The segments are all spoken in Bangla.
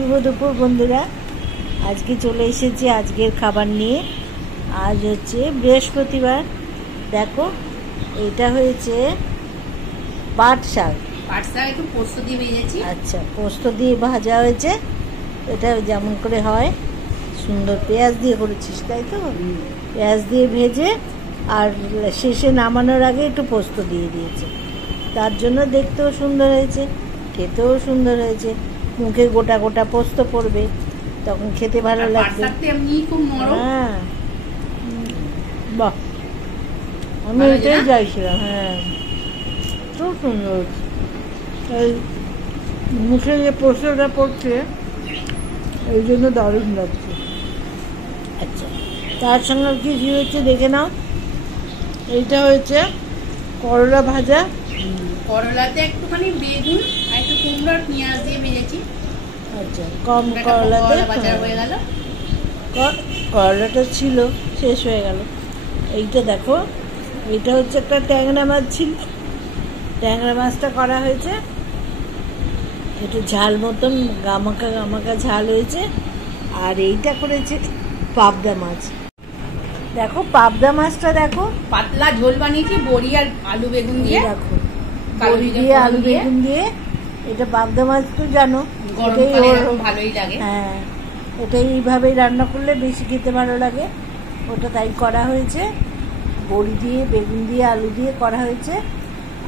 শুভ দুপুর বন্ধুরা, আজকে চলে এসেছি আজকের খাবার নিয়ে। আজ হচ্ছে বৃহস্পতিবার। দেখো, এটা হয়েছে পাট শাক। পাট শাক একটু পোস্ত দিয়ে ভেজেছি। আচ্ছা, পোস্ত দিয়ে ভাজা হয়েছে। এটা যেমন করে হয় সুন্দর পেঁয়াজ দিয়ে করেছিস, তাই তো? পেঁয়াজ দিয়ে ভেজে আর শেষে নামানোর আগে একটু পোস্ত দিয়ে দিয়েছে। তার জন্য দেখতেও সুন্দর হয়েছে, খেতেও সুন্দর হয়েছে। মুখে গোটা গোটা পোস্ত পড়বে, তখন খেতে ভালো লাগবে। হ্যাঁ, বাহ, আমি ওইটাই চাইছিলাম। হ্যাঁ, খুব সুন্দর হচ্ছে। এই মুখে যে পোস্তটা পড়ছে এই জন্য দারুণ লাগছে। আচ্ছা, তার সঙ্গে কি কি হচ্ছে দেখে নাও। এইটা হয়েছে করলা ভাজা, করলাতে একটুখানি বেগুন আর একটু কুমড়ো আর পেঁয়াজ দিয়ে ভেজেছি। আচ্ছা, কম করলাতে বাজার হয়ে গেল। করলাটা ছিল, শেষ হয়ে গেল। এইটা দেখো, এইটা হচ্ছে একটা ট্যাংরা মাছ ছিল, ট্যাংরা মাছটা করা হয়েছে। একটু ঝাল মতন গামাকা গামাকা ঝাল হয়েছে। আর এইটা করেছে পাবদা মাছ। দেখো পাবদা মাছটা দেখো, পাতলা ঝোল বানিয়েছি বড়ি আর আলু বেগুন দিয়ে। দেখো, বড়ি দিয়ে আলু বেগুন দিয়ে। এটা পাবদা মাছ তো জানো, ভালোই লাগে। হ্যাঁ, এটাই এইভাবেই রান্না করলে বেশি খেতে ভালো লাগে। ওটা তাই করা হয়েছে, বড়ি দিয়ে বেগুন দিয়ে আলু দিয়ে করা হয়েছে।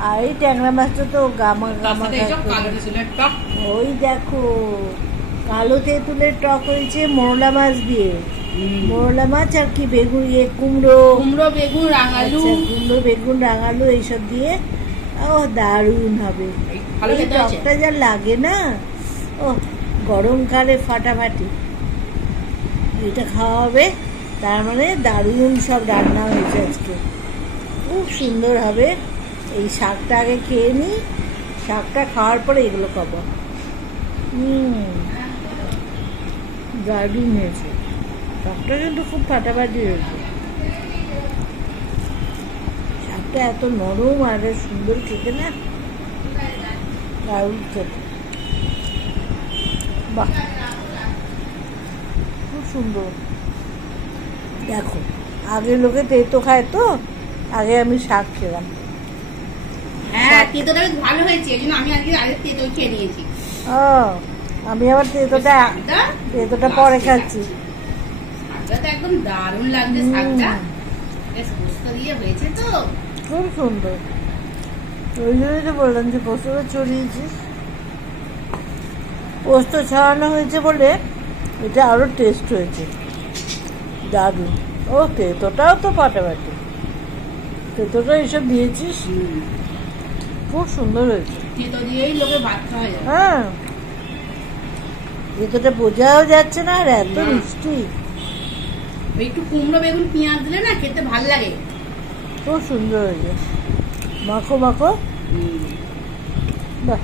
আর এই ট্যাংরা মাছটা তো গামা গামা। ওই দেখো, কালো তেঁতুলের টক হয়েছে মোরলা মাছ দিয়ে। মোরলা মাছ আর কি বেগুন, কুমড়ো বেগুন রাঙালু, কুমড়ো বেগুন রাঙালু এইসব দিয়ে। ও দারুণ হবে। এই টকটা যা লাগে না, ও গরমকালে ফাটাফাটি। এটা খাওয়া হবে, তার মানে দারুণ সব রান্না হয়েছে আজকে, খুব সুন্দর হবে। এই শাকটা আগে খেয়ে নিই, শাকটা খাওয়ার পরে এগুলো খাবো। দারুণ হয়েছে, শাকটা কিন্তু খুব ফাটাফাটি হয়েছে। শাকটা এত নরম আর সুন্দর খেতে না, দারুণ খেতে। বাহ, খুব সুন্দর। দেখো, আগে লোকে তেতো খায়, তো আগে আমি শাক খেলাম। হ্যাঁ, তেতোটা বেশ ভালো হয়েছে, এই জন্য আমি আজকে তেতো খেয়ে নিয়েছি। আমি আবার তেতোটা পরে খাচ্ছি। শাকটা একদম দারুণ লাগছে, শাকটা বেশ পোস্ত দিয়ে হয়েছে তো খুব সুন্দর। ওই জন্যই তো বললাম যে পোস্তটা ছড়িয়েছিস। পোস্ত ছড়ানো হয়েছে বলে এটা আরো টেস্ট হয়েছে, দারুণ। ও তেতোটাও তো পাটাপাটি, তেতোটা এইসব দিয়েছিস, খুব সুন্দর হয়েছে। তেতো দিয়েই লোকে ভাত খাওয়া যায়। হ্যাঁ, তেতোটা বোঝাও যাচ্ছে না, আর এত মিষ্টি। একটু কুমড়ো বেগুন পেঁয়াজ দিলে না খেতে ভাল লাগে, খুব সুন্দর হয়েছে। মাখো মাখো, বাহ,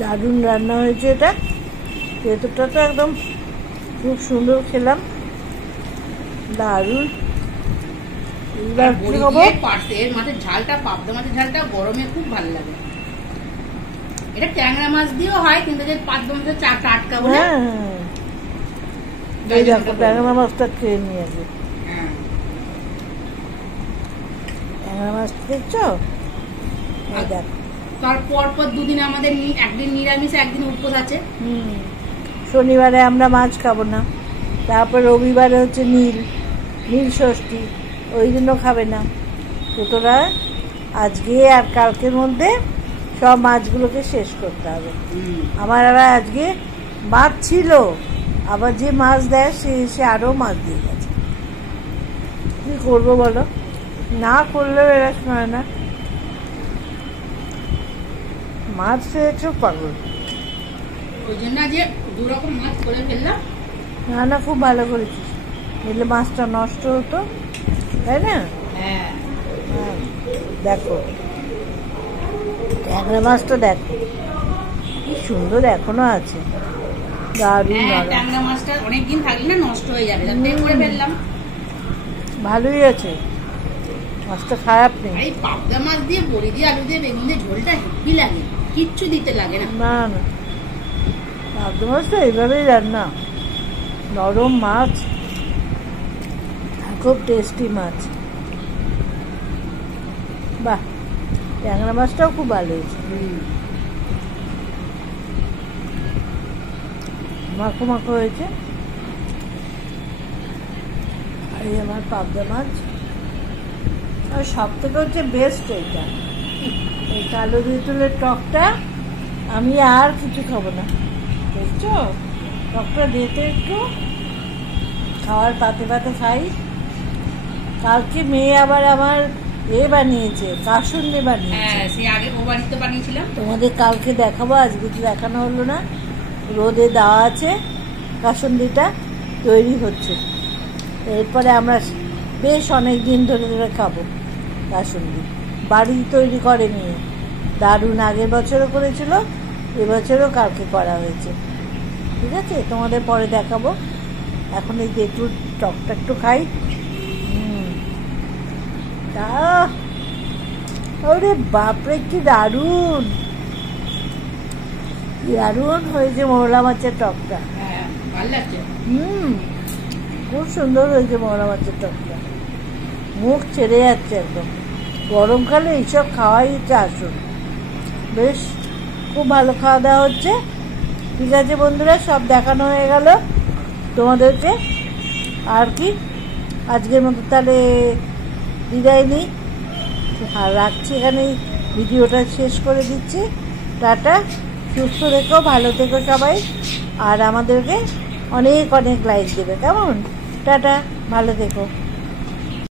দারুণ রান্না হয়েছে এটা। তেতোটা তো একদম খুব সুন্দর খেলাম, দারুণ। মাছের ঝালটা, পাবদা মাছের ঝালটা গরমে খুব ভালো লাগে। এটা ট্যাংরা মাছ দিয়েও হয়, কিন্তু যে পাবদা মাছের টাটকা বলে। ট্যাংরা মাছটা খেয়ে নিয়ে যাবে। ট্যাংরা মাছ দেখছো? তারপর দুদিন আমাদের একদিন নিরামিষ, একদিন উপোস আছে। শনিবারে আমরা মাছ খাবো না, তারপর রবিবারে হচ্ছে নীল ষষ্ঠী, ওই জন্য খাবে না। তো তোরা আজকে আর কালকের মধ্যে সব মাছগুলোকে শেষ করতে হবে। আমার আবার আজকে মাছ ছিল, আবার যে মাছ দেয় সে আরো মাছ দিয়ে গেছে। কি করবো বলো, না করলেও এরা শোনে না। মাছ খেয়েছো পাগল, ওই জন্য যে দুরকম মাছ করে ফেললাম। না, খুব ভালো করেছিস, নিলে মাছটা নষ্ট হতো, তাই না? হ্যাঁ, দেখো ট্যাংরা মাছটা দেখো কি সুন্দর এখনো আছে, দারুণ। ট্যাংরা মাছটা অনেকদিন থাকলে না নষ্ট হয়ে যাবে, তাই করে ফেললাম। ভালোই আছে, মাছটা খারাপ নেই। এই পাবদা মাছ দিয়ে বড়ি দিয়ে আলু দিয়ে বেগুন দিয়ে ঝোলটা হেভি লাগে। কিচ্ছু দিতে লাগে না। না না, পাবদা মাছ তো এইভাবেই রান্না, নরম মাছ, খুব টেস্টি মাছ। বাহ, ট্যাংরা মাছটাও খুব ভালো হয়েছে, মাখো মাখো হয়েছে। আর এই আমার পাবদা মাছ, আর সব থেকে হচ্ছে বেস্ট এইটা, এই কালো তেঁতুলের টকটা। আমি আর কিছু খাবো না, বুঝছো? টকটা দিতে একটু খাওয়ার পাতে পাতে খাই। কালকে মেয়ে আবার আমার বানিয়েছে, কাসুন্দি বানিয়েছে। হ্যাঁ, সে আগে ও বাড়িতে বানিয়েছিলাম। তোমাদের কালকে দেখাবো, আজকে তো দেখানো হলো না। রোদে দেওয়া আছে, কাসুন্দিটা তৈরি হচ্ছে। এরপরে আমরা বেশ অনেক দিন ধরে ধরে খাবো কাসুন্দি। বাড়ি তৈরি করে নিয়ে দারুণ, আগের বছরও করেছিল, এবছরও কালকে করা হয়েছে। ঠিক আছে, তোমাদের পরে দেখাবো। এখন এই তেঁতুল টকটা একটু খাই। ওরে বাপরে, কি দারুণ দারুণ হয়েছে মৌলা মাছের টকটা। হ্যাঁ, ভালো লাগছে। খুব সুন্দর হয়েছে মৌলা মাছের টকটা, মুখ ছেড়ে যাচ্ছে একদম। গরমকালে এইসব খাওয়াই হচ্ছে আসুন। বেশ খুব ভালো খাওয়া দাওয়া হচ্ছে। ঠিক আছে বন্ধুরা, সব দেখানো হয়ে গেল তোমাদেরকে। আর কি, আজকের মতো তাহলে বিদায় নিই, আর রাখছি এখানেই, ভিডিওটা শেষ করে দিচ্ছি। টাটা, সুস্থ থেকো, ভালো থেকো সবাই, আর আমাদেরকে অনেক অনেক লাইক দেবে, কেমন? টাটা, ভালো থেকো।